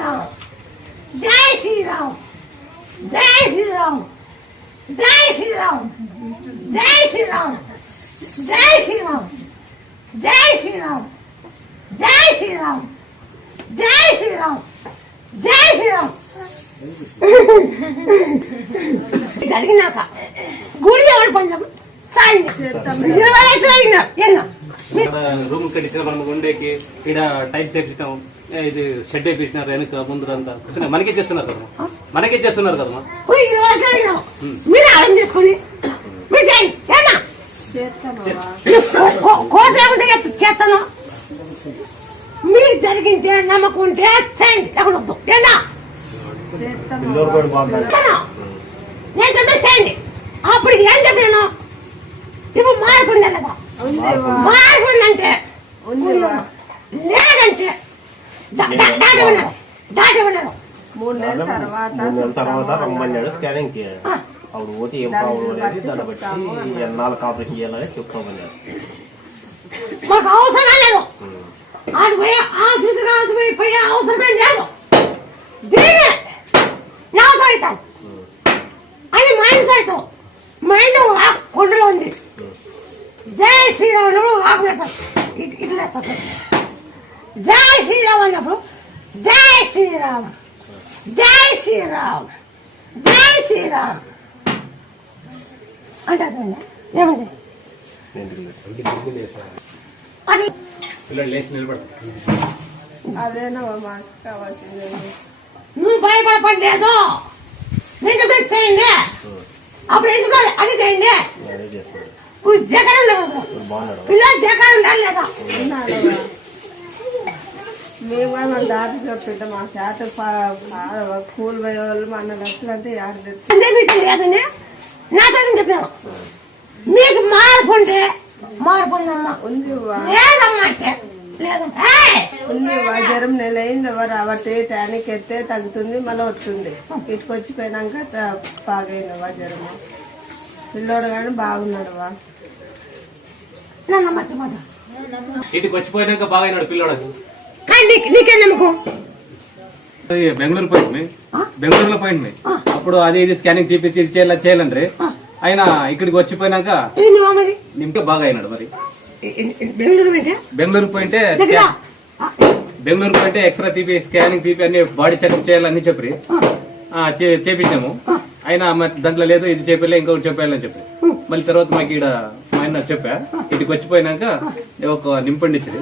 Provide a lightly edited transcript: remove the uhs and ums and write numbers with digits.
శ్రీరామ్ జై శ్రీరామ్ జై శ్రీరామ్ జై శ్రీరామ్ జై శ్రీరామ్ జై శ్రీరామ్ జై శ్రీరామ్ జై శ్రీరామ్ జై శ్రీరామ్ జై శ్రీరామ్ జరిగినాక గుడి ఎవరు పంచాం రూమ్ కట్టించిన మనం ఉండేకి ఇక్కడ టైప్ చేపించాం ఇది షెడ్ వేపించినారు వెనక ముందు అంతా మనకే చేస్తున్నారు కదమ్మా మనకే చేస్తున్నారు కదమ్మా మీరు అర్థం చేసుకుని చేస్తాను మీరు జరిగింటే నమ్మకం ఉంటే చేయండి లేకూడదు నేను చెప్పే చేయండి అప్పుడు ఏం చెప్పాను ఇప్పుడు మార్పు ఉందా లేదా మార్పు ఉందంటే లేదంటే దాటి ఉన్నాడు 3 నెలల తర్వాత రమ్మన్నాడు స్కానింగ్ కి అప్పుడు పోతే ఏం ప్రాబ్లం లేదు దాన్ని బట్టి ఎన్నాళ్ళకి ఆపరేషన్ చేయాలని చెప్పుకోమన్నాడు మాకు అవసరం లేదు ఆడు పోయి ఆసుపత్రి పోయే అవసరమే లేదు దీనే నాతో అవుతాం అది మైండ్ అవుతాం మైండ్ కొండలో ఉంది జై శ్రీరామ్ ఆకునేస్తాం ఇట్లా జై శ్రీరామ్ అన్నప్పుడు జై శ్రీరామ్ జై శ్రీరామ్ జై శ్రీరామ్ అంటారు ఏమైంది అది అదేనా మాకు కావాల్సింది నువ్వు భయపడపడలేదు నేను చెప్పేది చేయండి అప్పుడు ఎందుకు అది చేయండి ఇప్పుడు జగన్ ఉండదు పిల్లలు జగన్ ఉండాలి లేదా మేము మన దాటి చెప్తుంటే మా చేత కూలి పోయే వాళ్ళు మన లక్షలు అంటే లేదని నాతో చెప్పాను మీకు మార్పు ఉంటే మార్పు ఉందమ్మా ఉంది లేదమ్మా అంటే ఉంది జ్వరం నెల అయింది రాబట్టి టానిక్ ఎత్తే తగ్గుతుంది మళ్ళీ వస్తుంది ఇటుకు వచ్చిపోయినాక బాగైనవా జ్వరము పిల్లోడు కానీ బాగున్నాడు వా ఇటుకు వచ్చిపోయినాక బాగైనాడు పిల్లోడు నీకే నమ్మకం బెంగళూరు పోయింది బెంగళూరులో పోయింది అప్పుడు అది ఇది స్కానింగ్ చూపించి చేయాలంటే ఆయన ఇక్కడికి వచ్చిపోయినాక నింటే బాగా అయినాడు మరి బెంగళూరు పోయింటే ఎక్స్రే తీపి స్కానింగ్ తీపి అన్ని బాడీ చెకప్ చేయాలని చెప్పి చేపించాము ఆయన దాంట్లో లేదు ఇది చెప్పలే ఇంకొకటి చెప్పాలని చెప్పి మళ్ళీ తర్వాత మాకు ఇక్కడ మా ఆయన చెప్పా ఇటుకి వచ్చిపోయినాక ఒక నింపండి ఇచ్చింది